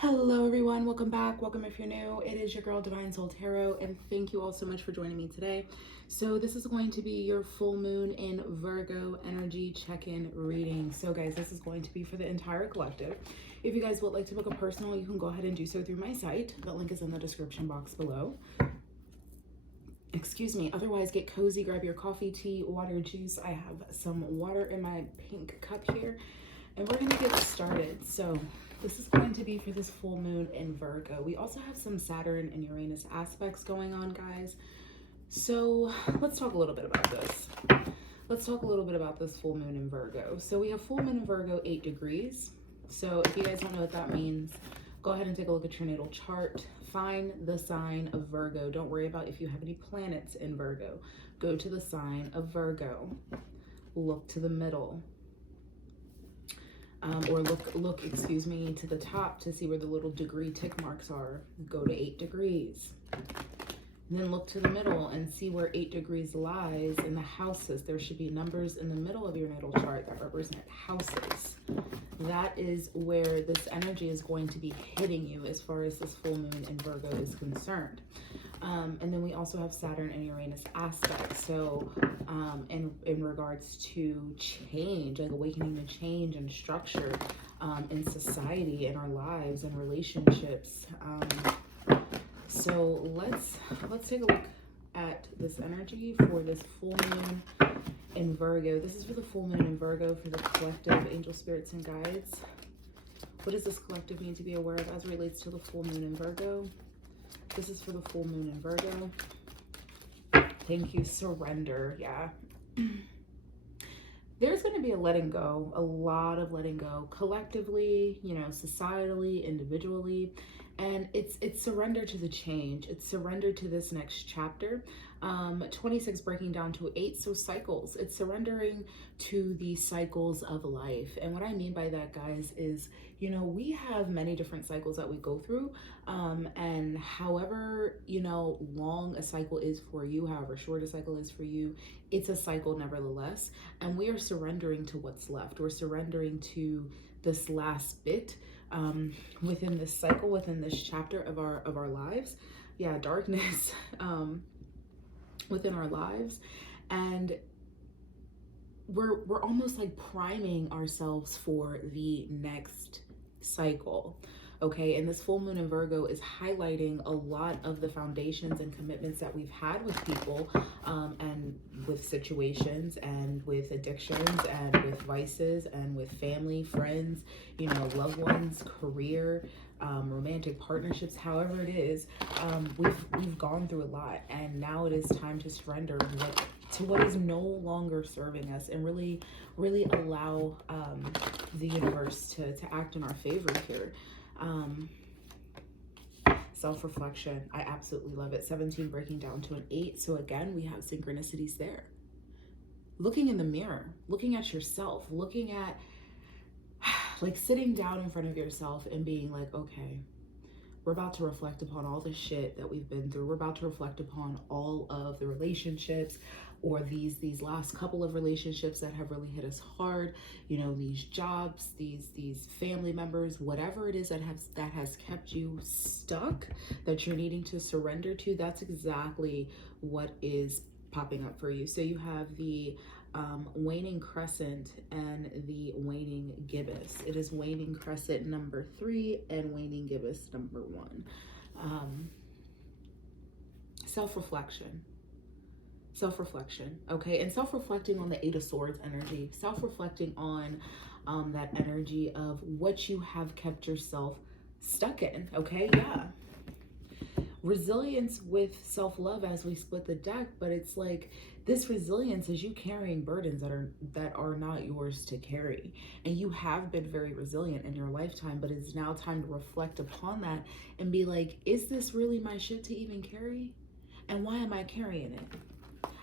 Hello everyone, welcome back. Welcome if you're new. It is your girl Divine Soul Tarot, and thank you all so much for joining me today. So this is going to be your full moon in Virgo energy check-in reading. So guys, this is going to be for the entire collective. If you guys would like to book a personal, you can go ahead and do so through my site. The link is in the description box below. Excuse me. Otherwise, get cozy, grab your coffee, tea, water, juice. I have some water in my pink cup here, and we're gonna get started. So this is going to be for this full moon in Virgo. We also have some Saturn and Uranus aspects going on, guys. So let's talk a little bit about this. Let's talk a little bit about this full moon in Virgo. So we have full moon in Virgo, 8 degrees. So if you guys don't know what that means, go ahead and take a look at your natal chart. Find the sign of Virgo. Don't worry about if you have any planets in Virgo. Go to the sign of Virgo. Look to the middle. Or look, excuse me, to the top to see where the little degree tick marks are. Go to 8 degrees. And then look to the middle and see where 8 degrees lies in the houses. There should be numbers in the middle of your natal chart that represent houses. That is where this energy is going to be hitting you as far as this full moon in Virgo is concerned. And then we also have Saturn and Uranus aspects. So in regards to change, like awakening to change and structure in society, in our lives and relationships. So let's take a look at this energy for this full moon in Virgo. This is for the full moon in Virgo for the collective, angel spirits and guides. What does this collective need to be aware of as it relates to the full moon in Virgo? This is for the full moon in Virgo. Thank you. Surrender. Yeah. There's going to be a letting go, a lot of letting go, collectively, you know, societally, individually. And it's surrender to the change. It's surrender to this next chapter. 26 breaking down to 8, so cycles. It's surrendering to the cycles of life. And what I mean by that, guys, is, you know, we have many different cycles that we go through. And however, you know, long a cycle is for you, however short a cycle is for you, it's a cycle nevertheless. And we are surrendering to what's left. We're surrendering to this last bit within this cycle, within this chapter of our lives. Yeah, darkness within our lives. And we're almost like priming ourselves for the next cycle. Okay, and this full moon in Virgo is highlighting a lot of the foundations and commitments that we've had with people and with situations and with addictions and with vices and with family, friends, you know, loved ones, career, romantic partnerships, however it is. We've gone through a lot, and now it is time to surrender to what is no longer serving us and really allow the universe to act in our favor here. Self-reflection, I absolutely love it. 17 breaking down to an 8. So again, we have synchronicities there. Looking in the mirror, looking at yourself, looking at like sitting down in front of yourself and being like, okay, we're about to reflect upon all the shit that we've been through. We're about to reflect upon all of the relationships or these last couple of relationships that have really hit us hard, you know, these jobs, these family members, whatever it is that has kept you stuck, that you're needing to surrender to. That's exactly what is popping up for you. So you have the waning crescent and the waning gibbous. It is waning crescent number 3 and waning gibbous number 1. Self-reflection, okay? And self-reflecting on the 8 of Swords energy, self-reflecting on that energy of what you have kept yourself stuck in, okay? Yeah. Resilience with self-love as we split the deck, but it's like this resilience is you carrying burdens that are not yours to carry. And you have been very resilient in your lifetime, but it's now time to reflect upon that and be like, is this really my shit to even carry? And why am I carrying it?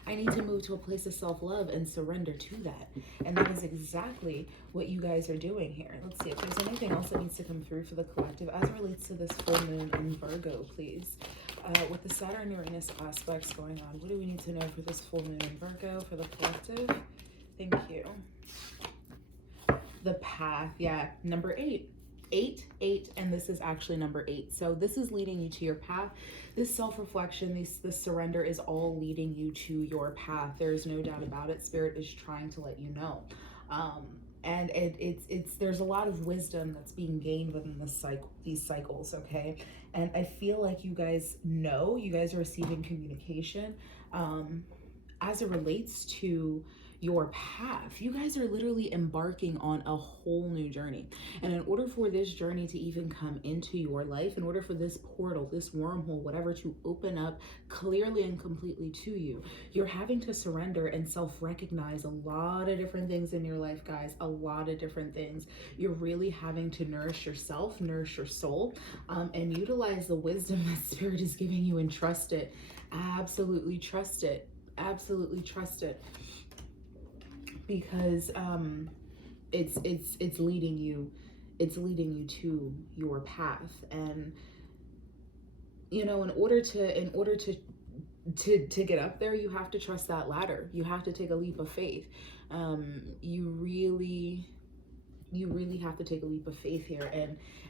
I need to move to a place of self-love and surrender to that. And that is exactly what you guys are doing here. Let's see if there's anything else that needs to come through for the collective as it relates to this full moon in Virgo, please. With the Saturn Uranus aspects going on, what do we need to know for this full moon in Virgo for the collective? Thank you. The path, yeah, number 8. 8, 8, and this is actually number 8. So this is leading you to your path. This self-reflection, this surrender is all leading you to your path. There's no doubt about it. Spirit is trying to let you know. And it's there's a lot of wisdom that's being gained within these cycles, okay? And I feel like you guys are receiving communication as it relates to your path. You guys are literally embarking on a whole new journey. And in order for this journey to even come into your life, in order for this portal, this wormhole, whatever, to open up clearly and completely to you, you're having to surrender and self-recognize a lot of different things in your life, guys, a lot of different things. You're really having to nourish yourself, nourish your soul, and utilize the wisdom that Spirit is giving you, and trust it. Absolutely trust it. Absolutely trust it. Because it's leading you to your path. And you know, in order to get up there, you have to trust that ladder. You have to take a leap of faith. You really have to take a leap of faith here,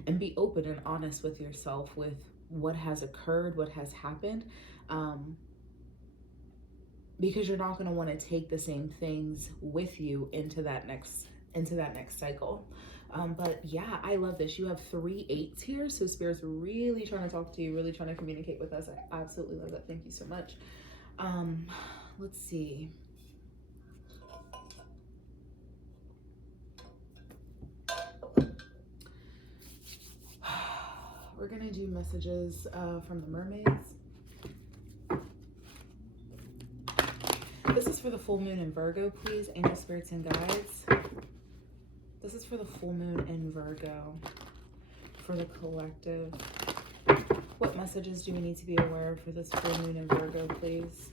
and be open and honest with yourself, with what has occurred, what has happened, because you're not going to want to take the same things with you into that next cycle. But yeah, I love this. You have 3 8s here, so Spirit's really trying to talk to you, really trying to communicate with us. I absolutely love that. Thank you so much. Let's see. We're gonna do messages from the mermaids. This is for the full moon in Virgo, please, angel spirits and guides. This is for the full moon in Virgo, for the collective. What messages do we need to be aware of for this full moon in Virgo, please?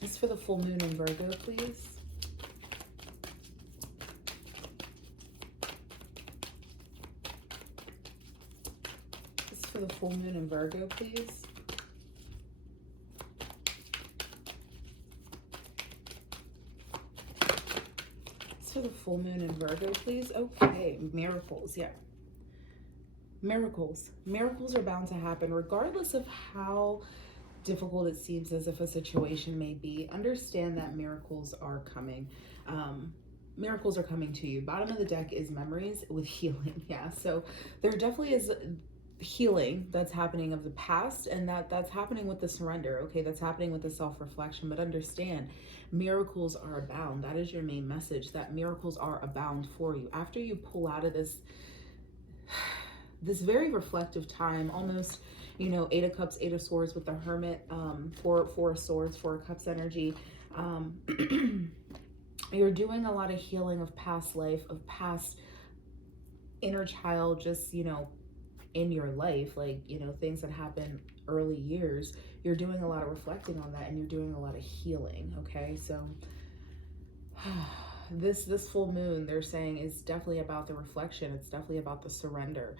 This is for the full moon in Virgo, please. For the full moon in Virgo, please. It's for the full moon in Virgo, please. Okay, miracles, yeah. Miracles. Miracles are bound to happen, regardless of how difficult it seems as if a situation may be. Understand that miracles are coming. Miracles are coming to you. Bottom of the deck is memories with healing. Yeah, so there definitely is healing that's happening of the past, and that's happening with the surrender. Okay, that's happening with the self-reflection. But understand, miracles are abound. That is your main message, that miracles are abound for you after you pull out of this very reflective time, almost, you know, 8 of Cups, 8 of Swords with the Hermit, 4 of Swords, 4 of Cups energy. You're doing a lot of healing of past life, of past inner child, just, you know, in your life, like, you know, things that happen early years. You're doing a lot of reflecting on that, and you're doing a lot of healing. Okay, so this full moon, they're saying, is definitely about the reflection. It's definitely about the surrender,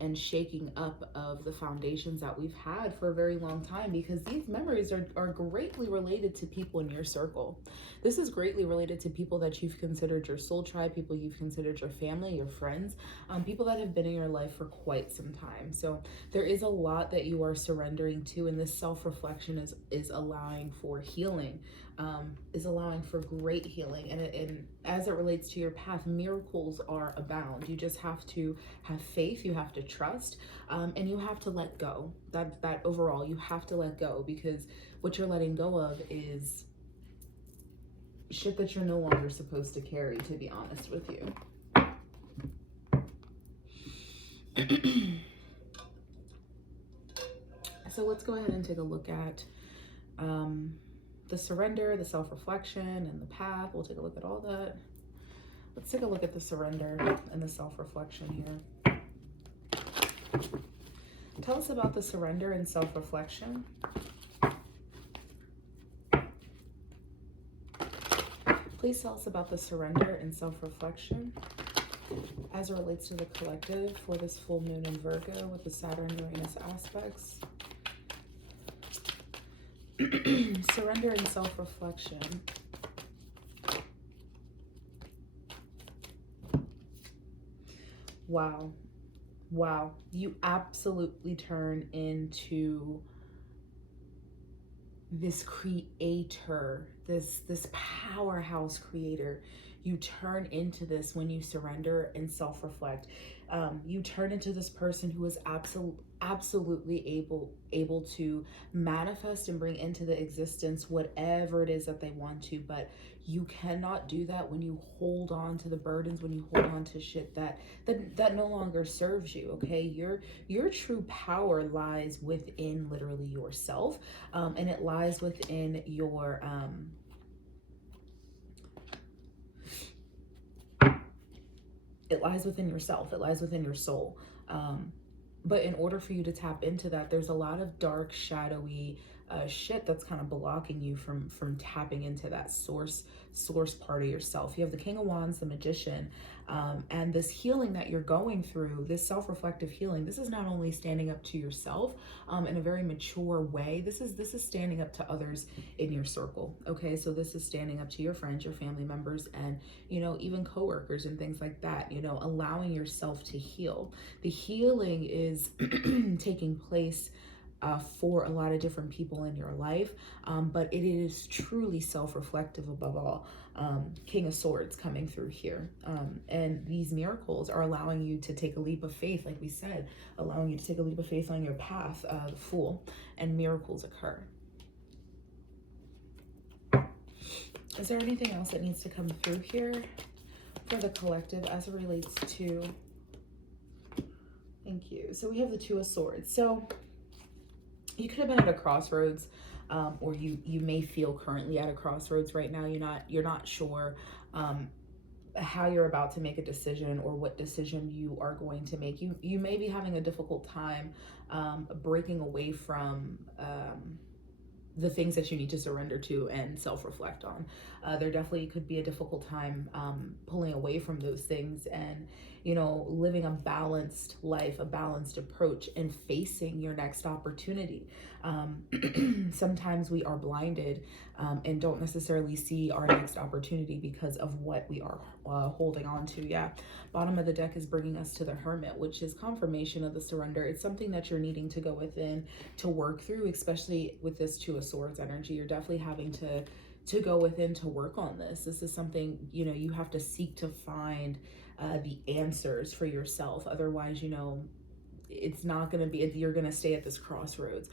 and shaking up of the foundations that we've had for a very long time, because these memories are greatly related to people in your circle. This is greatly related to people that you've considered your soul tribe, people you've considered your family, your friends, people that have been in your life for quite some time. So there is a lot that you are surrendering to, and this self-reflection is allowing for healing, is allowing for great healing. And as it relates to your path, miracles are abound. You just have to have faith, you have to trust, and you have to let go. That overall, you have to let go, because what you're letting go of is shit that you're no longer supposed to carry, to be honest with you. So let's go ahead and take a look at the surrender, the self-reflection, and the path. We'll take a look at all that. Let's take a look at the surrender and the self-reflection here. Tell us about the surrender and self-reflection. Please tell us about the surrender and self-reflection. as it relates to the collective for this full moon in Virgo with the Saturn-Uranus aspects. Surrender and self-reflection. Wow. Wow. You absolutely turn into this creator, this powerhouse creator. You turn into this when you surrender and self-reflect. You turn into this person who is absolutely able to manifest and bring into the existence whatever it is that they want to. But you cannot do that when you hold on to the burdens, when you hold on to shit that no longer serves you. Okay, your true power lies within literally yourself, and it lies within your it lies within yourself. It lies within your soul. But in order for you to tap into that, there's a lot of dark, shadowy shit that's kind of blocking you from tapping into that source part of yourself. You have the King of Wands, the Magician, and this healing that you're going through, this self-reflective healing. This is not only standing up to yourself in a very mature way. This is standing up to others in your circle. Okay, so this is standing up to your friends, your family members, and even coworkers and things like that. Allowing yourself to heal. The healing is taking place for a lot of different people in your life, but it is truly self-reflective above all. King of Swords coming through here, and these miracles are allowing you to take a leap of faith, like we said, allowing you to take a leap of faith on your path, the Fool, and miracles occur. Is there anything else that needs to come through here for the collective as it relates to, thank you. So we have the Two of Swords. So you could have been at a crossroads, or you may feel currently at a crossroads right now. You're not sure how you're about to make a decision or what decision you are going to make. You may be having a difficult time breaking away from the things that you need to surrender to and self-reflect on. There definitely could be a difficult time pulling away from those things and living a balanced life, a balanced approach, and facing your next opportunity. Sometimes we are blinded and don't necessarily see our next opportunity because of what we are holding on to. Yeah, bottom of the deck is bringing us to the Hermit, which is confirmation of the surrender. It's something that you're needing to go within to work through, especially with this Two of Swords energy. You're definitely having to go within to work on this. This is something you have to seek to find the answers for yourself. Otherwise, it's not going to be, you're going to stay at this crossroads.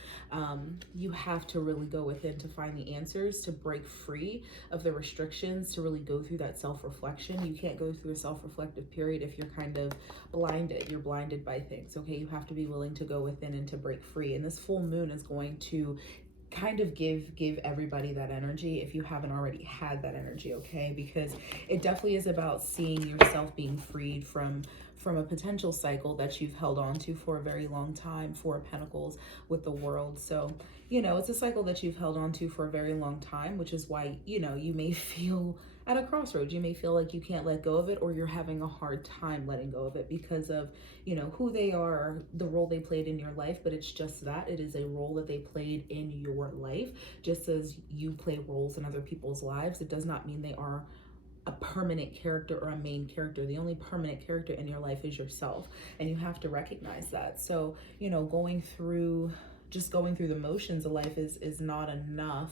You have to really go within to find the answers, to break free of the restrictions, to really go through that self-reflection. You can't go through a self-reflective period if you're kind of blinded. You're blinded by things. Okay, you have to be willing to go within and to break free. And this full moon is going to kind of give everybody that energy if you haven't already had that energy. Okay, because it definitely is about seeing yourself being freed from a potential cycle that you've held on to for a very long time. Four of Pentacles with the World. So it's a cycle that you've held on to for a very long time, which is why you may feel at a crossroads. You may feel like you can't let go of it, or you're having a hard time letting go of it because of who they are, the role they played in your life. But it's just that it is a role that they played in your life, just as you play roles in other people's lives. It does not mean they are a permanent character or a main character. The only permanent character in your life is yourself, and you have to recognize that. So going through the motions of life is not enough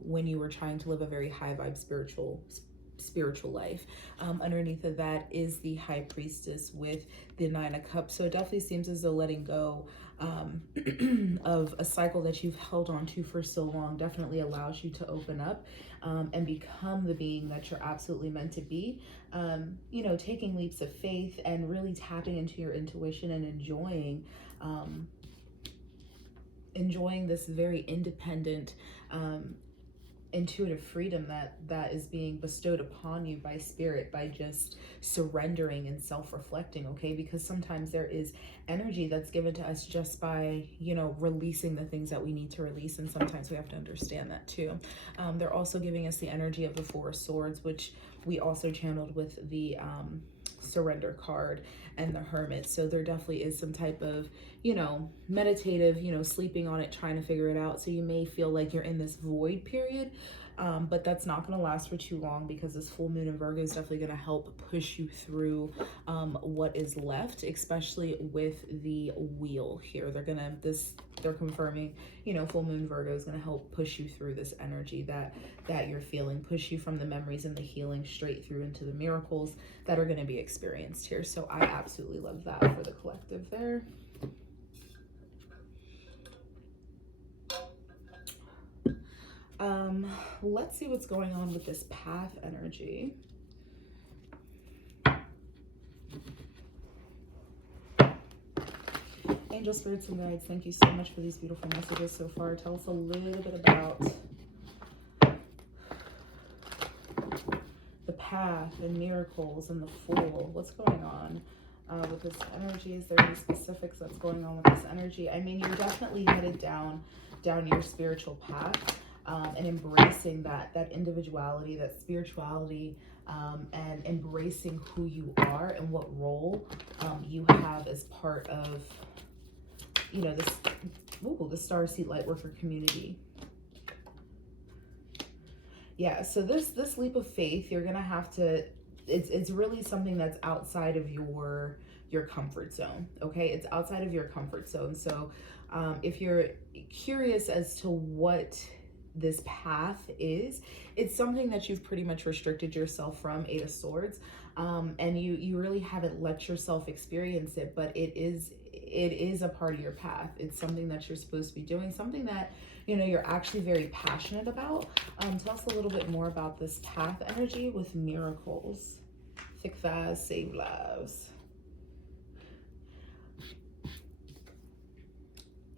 when you are trying to live a very high vibe spiritual life. Underneath of that is the High Priestess with the Nine of Cups. So it definitely seems as though letting go of a cycle that you've held on to for so long definitely allows you to open up and become the being that you're absolutely meant to be. Taking leaps of faith and really tapping into your intuition and enjoying this very independent intuitive freedom that is being bestowed upon you by spirit, by just surrendering and self-reflecting. Okay, because sometimes there is energy that's given to us just by releasing the things that we need to release, and sometimes we have to understand that too. They're also giving us the energy of the Four of Swords, which we also channeled with the surrender card and the Hermit. So there definitely is some type of, you know, meditative, you know, sleeping on it, trying to figure it out. So you may feel like you're in this void period, but that's not going to last for too long, because this full moon in Virgo is definitely going to help push you through what is left, especially with the wheel here. They're confirming, you know, full moon Virgo is going to help push you through this energy that you're feeling, push you from the memories and the healing straight through into the miracles that are going to be experienced here. So I absolutely love that for the collective there. Let's see what's going on with this path energy. Angel, spirits, and guides, thank you so much for these beautiful messages so far. Tell us a little bit about the path and miracles and the Fool. What's going on with this energy? Is there any specifics that's going on with this energy? I mean, you're definitely headed down your spiritual path. And embracing that individuality, that spirituality, and embracing who you are and what role you have as part of, you know, the Starseed Lightworker community. Yeah, so this leap of faith, you're gonna have to, it's really something that's outside of your comfort zone. Okay, it's outside of your comfort zone. So if you're curious as to what this path is, it's something that you've pretty much restricted yourself from, Eight of Swords, and you really haven't let yourself experience it, but it is a part of your path. It's something that you're supposed to be doing, something that, you know, you're actually very passionate about. Tell us a little bit more about this path energy with miracles. Thick thighs save lives.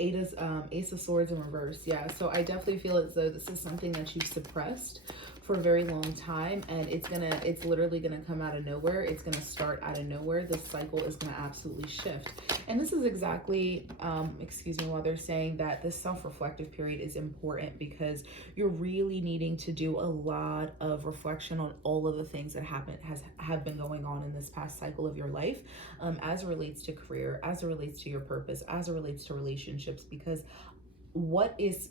Ace of Swords in reverse. Yeah, so I definitely feel as though this is something that you've suppressed for a very long time, and it's literally gonna come out of nowhere. It's gonna start out of nowhere. This cycle is gonna absolutely shift. And this is exactly, excuse me, while they're saying that this self-reflective period is important, because you're really needing to do a lot of reflection on all of the things that have been going on in this past cycle of your life, as it relates to career, as it relates to your purpose, as it relates to relationships, because what is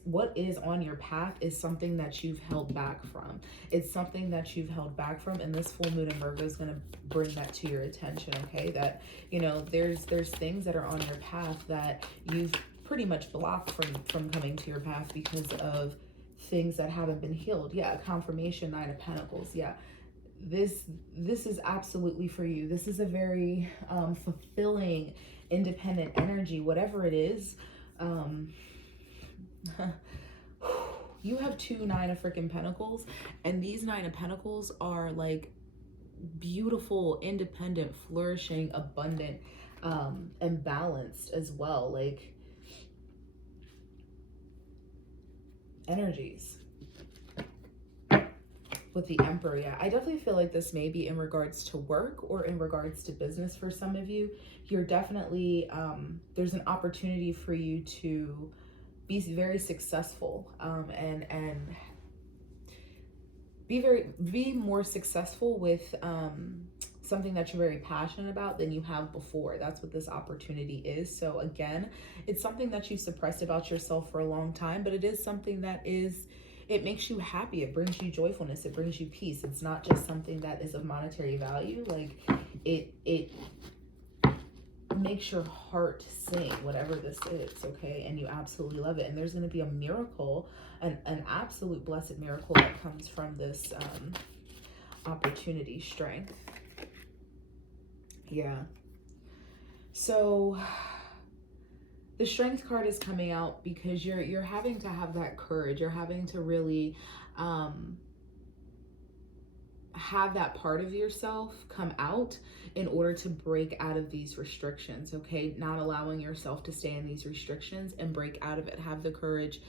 on your path is something that you've held back from. It's something that you've held back from, and this full moon in Virgo is going to bring that to your attention. Okay, that, you know, there's things that are on your path that you've pretty much blocked from coming to your path because of things that haven't been healed. Yeah, confirmation, Nine of Pentacles. Yeah, this is absolutely for you. This is a very fulfilling, independent energy, whatever it is. You have two Nine of freaking Pentacles, and these Nine of Pentacles are like beautiful, independent, flourishing, abundant, and balanced as well, like energies. With the Emperor, yeah, I definitely feel like this may be in regards to work or in regards to business for some of you. You're definitely, there's an opportunity for you to be very successful, and be more successful with something that you're very passionate about than you have before. That's what this opportunity is. So again, it's something that you suppressed about yourself for a long time, but it is something that it makes you happy. It brings you joyfulness. It brings you peace. It's not just something that is of monetary value. Like it makes your heart sing, whatever this is, okay? And you absolutely love it. And there's going to be a miracle, an absolute blessed miracle that comes from this opportunity, strength. Yeah. So the Strength card is coming out because you're having to have that courage. You're having to really have that part of yourself come out in order to break out of these restrictions, okay? Not allowing yourself to stay in these restrictions and break out of it. Have the courage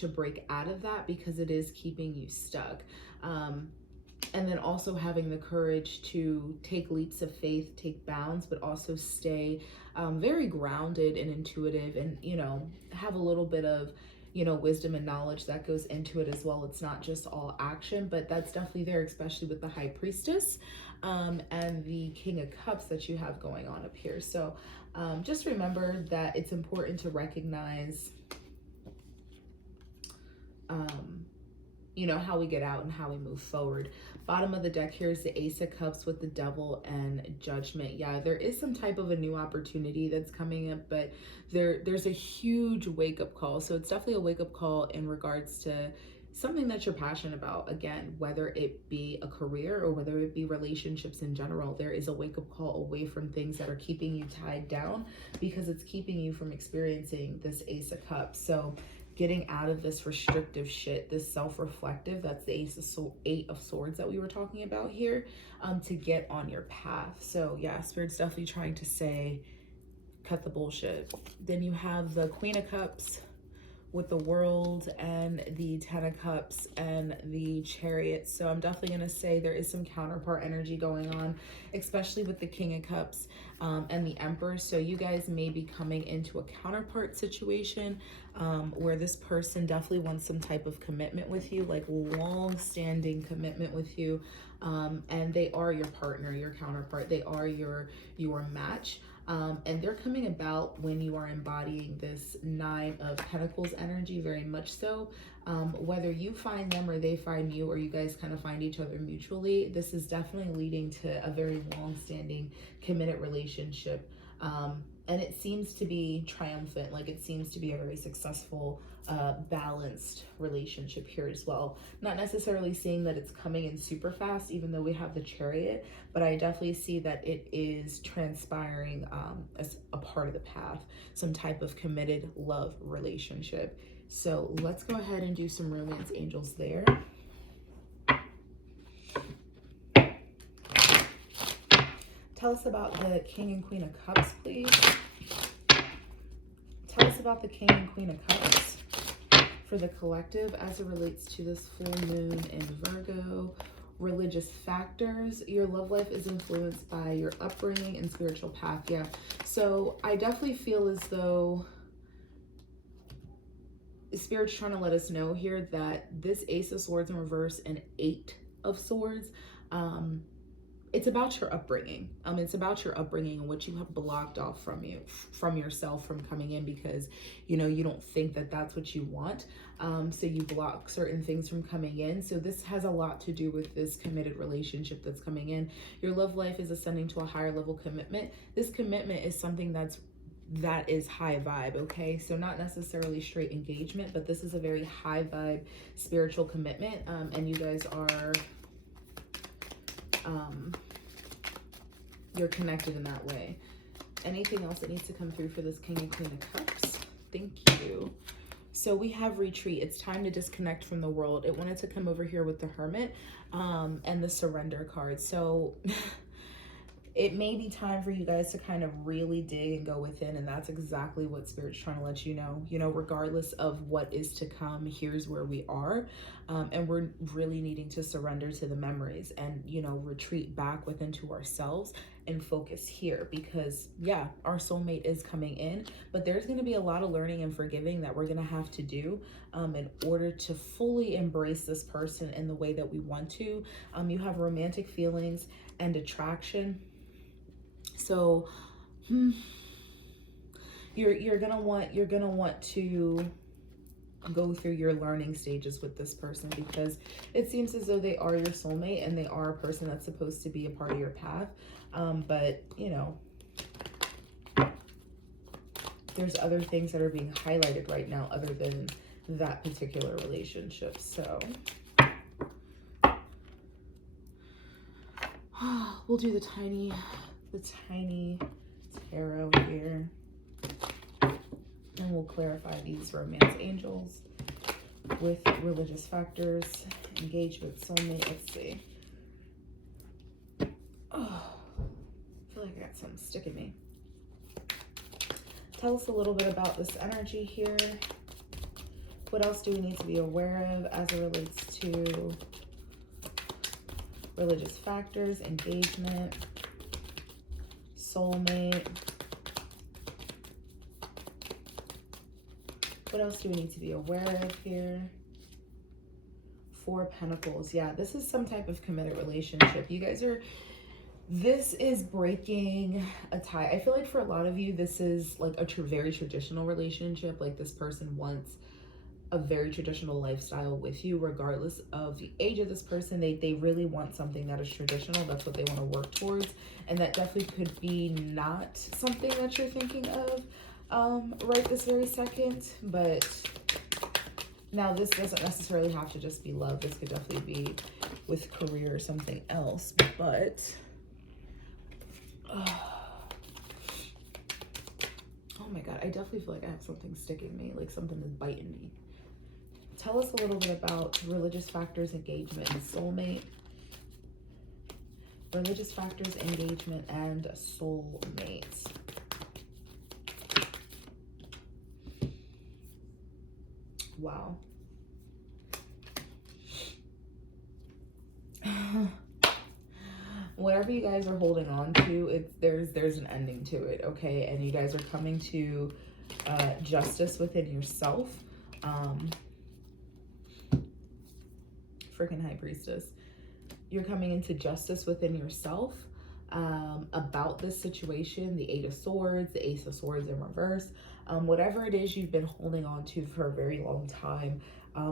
to break out of that, because it is keeping you stuck. And then also having the courage to take leaps of faith, take bounds, but also stay very grounded and intuitive, and, you know, have a little bit of, you know, wisdom and knowledge that goes into it as well. It's not just all action, but that's definitely there, especially with the High Priestess. and the King of Cups that you have going on up here. So just remember that it's important to recognize you know, how we get out and how we move forward. Bottom of the deck here is the Ace of Cups with the Devil and Judgment. Yeah, there is some type of a new opportunity that's coming up, but there's a huge wake-up call. So it's definitely a wake-up call in regards to something that you're passionate about. Again, whether it be a career or whether it be relationships in general, there is a wake-up call away from things that are keeping you tied down, because it's keeping you from experiencing this Ace of Cups. So getting out of this restrictive shit, this self-reflective, that's the Eight of Swords that we were talking about here, to get on your path. So yeah, Spirit's definitely trying to say, cut the bullshit. Then you have the Queen of Cups with the World and the Ten of Cups and the Chariot. So I'm definitely going to say there is some counterpart energy going on, especially with the King of Cups and the Emperor. So you guys may be coming into a counterpart situation where this person definitely wants some type of commitment with you, like long-standing commitment with you. And they are your partner, your counterpart. They are your match. And they're coming about when you are embodying this Nine of Pentacles energy, very much so. Whether you find them or they find you, or you guys kind of find each other mutually, this is definitely leading to a very long-standing committed relationship. And it seems to be triumphant, like it seems to be a very successful, balanced relationship here as well. Not necessarily seeing that it's coming in super fast, even though we have the Chariot, but I definitely see that it is transpiring as a part of the path, some type of committed love relationship. So let's go ahead and do some romance angels there. Tell us about the King and Queen of Cups, please. Tell us about the King and Queen of Cups for the collective as it relates to this full moon in Virgo. Religious factors. Your love life is influenced by your upbringing and spiritual path. Yeah. So I definitely feel as though Spirit's trying to let us know here that this Ace of Swords in reverse and Eight of Swords, it's about your upbringing. It's about your upbringing and what you have blocked off from yourself from coming in, because, you know, you don't think that that's what you want. So you block certain things from coming in. So this has a lot to do with this committed relationship that's coming in. Your love life is ascending to a higher level commitment. This commitment is something that is high vibe, okay? So not necessarily straight engagement, but this is a very high vibe spiritual commitment. And you guys are you're connected in that way. Anything else that needs to come through for this King and Queen of Cups? Thank you. So we have retreat. It's time to disconnect from the world. It wanted to come over here with the Hermit and the Surrender card. So it may be time for you guys to kind of really dig and go within, and that's exactly what Spirit's trying to let you know. You know, regardless of what is to come, here's where we are, and we're really needing to surrender to the memories and, you know, retreat back within to ourselves and focus here, because yeah, our soulmate is coming in, but there's going to be a lot of learning and forgiving that we're going to have to do in order to fully embrace this person in the way that we want to. You have romantic feelings and attraction. So you're gonna want to go through your learning stages with this person, because it seems as though they are your soulmate and they are a person that's supposed to be a part of your path. But you know, there's other things that are being highlighted right now other than that particular relationship. So we'll do the tiny tarot here, and we'll clarify these romance angels with religious factors, engagement, soulmate. Let's see. Oh, I feel like I got something sticking me. Tell us a little bit about this energy here. What else do we need to be aware of as it relates to religious factors, engagement, soulmate? What else do we need to be aware of here? Four of Pentacles. Yeah, this is some type of committed relationship. You guys are This is breaking a tie. I feel like for a lot of you, this is like a very traditional relationship. Like this person wants a very traditional lifestyle with you, regardless of the age of this person. They really want something that is traditional. That's what they want to work towards. And that definitely could be not something that you're thinking of right this very second. But now this doesn't necessarily have to just be love. This could definitely be with career or something else. But oh my God, I definitely feel like I have something sticking me, like something is biting me. Tell us a little bit about religious factors, engagement, and soulmate. Religious factors, engagement, and soulmates. Wow. Whatever you guys are holding on to, there's an ending to it, okay? And you guys are coming to justice within yourself. Freaking High Priestess. You're coming into justice within yourself about this situation. The Eight of Swords, the Ace of Swords in reverse. Whatever it is you've been holding on to for a very long time,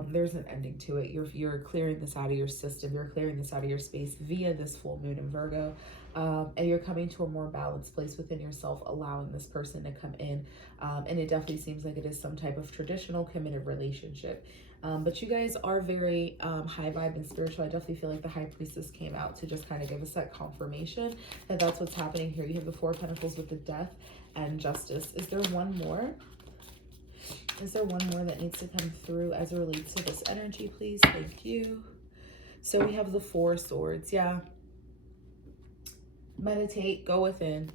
there's an ending to it. You're clearing this out of your system. You're clearing this out of your space via this full moon in Virgo. And you're coming to a more balanced place within yourself, allowing this person to come in. And it definitely seems like it is some type of traditional committed relationship. But you guys are very high vibe and spiritual. I definitely feel like the High Priestess came out to just kind of give us that confirmation that that's what's happening here. You have the Four of Pentacles with the Death and Justice. Is there one more? Is there one more that needs to come through as it relates to this energy, please? Thank you. So we have the Four of Swords. Yeah. Meditate. Go within.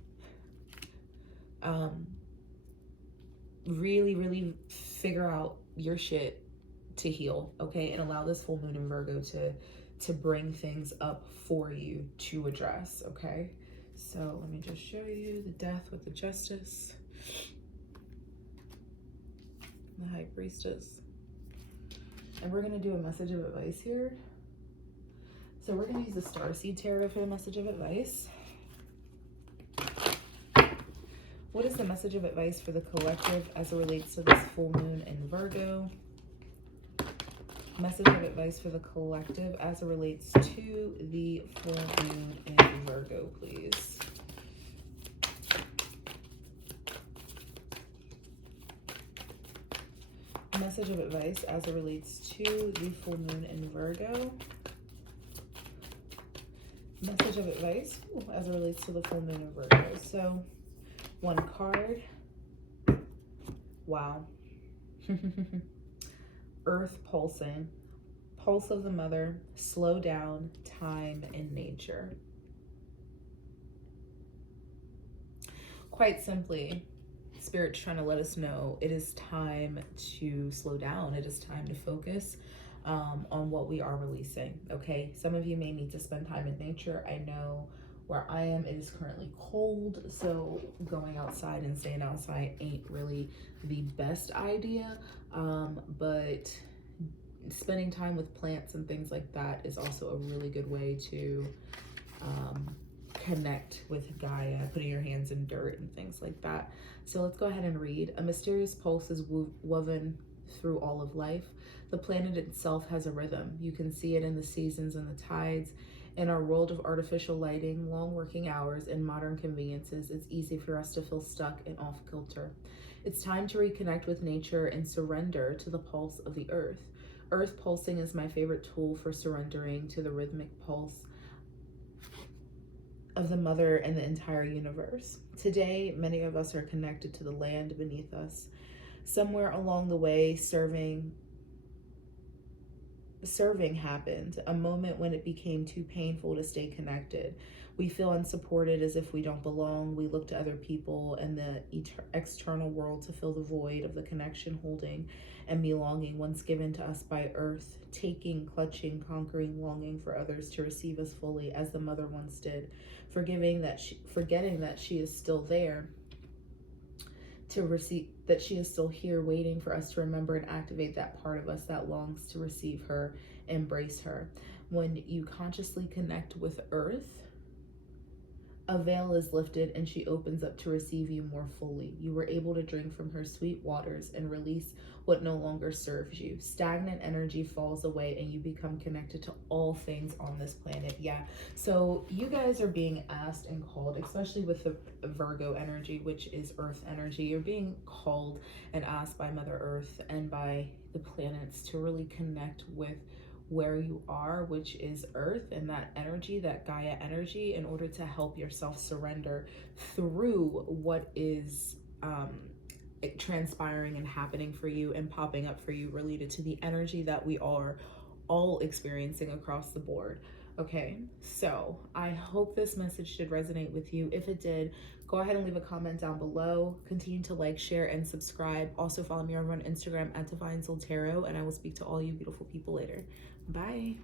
Really, really figure out your shit to heal, okay? And allow this full moon in Virgo to bring things up for you to address, okay? So let me just show you the Death with the Justice. The High Priestess. And we're going to do a message of advice here. So we're going to use the Starseed Tarot for the message of advice. What is the message of advice for the collective as it relates to this full moon in Virgo? Message of advice for the collective as it relates to the full moon in Virgo, please. Message of advice as it relates to the full moon in Virgo. Message of advice as it relates to the full moon in Virgo. So, one card. Wow. Earth pulsing. Pulse of the mother. Slow down. Time in nature. Quite simply, Spirit's trying to let us know it is time to slow down. It is time to focus on what we are releasing, okay? Some of you may need to spend time in nature. I know where I am, it is currently cold, so going outside and staying outside ain't really the best idea, but spending time with plants and things like that is also a really good way to connect with Gaia, putting your hands in dirt and things like that. So let's go ahead and read. A mysterious pulse is woven through all of life. The planet itself has a rhythm. You can see it in the seasons and the tides. In our world of artificial lighting, long working hours, and modern conveniences, it's easy for us to feel stuck and off kilter. It's time to reconnect with nature and surrender to the pulse of the earth. Earth pulsing is my favorite tool for surrendering to the rhythmic pulse of the mother and the entire universe. Today, many of us are connected to the land beneath us. Somewhere along the way, serving happened, a moment when it became too painful to stay connected. We feel unsupported, as if we don't belong. We look to other people and the external world to fill the void of the connection, holding, and belonging once given to us by Earth, taking, clutching, conquering, longing for others to receive us fully as the mother once did, forgetting that she is still there to receive, that she is still here waiting for us to remember and activate that part of us that longs to receive her, embrace her. When you consciously connect with Earth, A veil is lifted and she opens up to receive you more fully. You were able to drink from her sweet waters and release what no longer serves you. Stagnant energy falls away and you become connected to all things on this planet. Yeah, so you guys are being asked and called, especially with the Virgo energy, which is earth energy. You're being called and asked by Mother Earth and by the planets to really connect with where you are, which is earth, and that energy, that Gaia energy, in order to help yourself surrender through what is transpiring and happening for you and popping up for you, related to the energy that we are all experiencing across the board. Okay, so I hope this message did resonate with you. If it did, go ahead and leave a comment down below. Continue to like, share, and subscribe. Also follow me over on Instagram at Divine Soul Tarot, and I will speak to all you beautiful people later. Bye.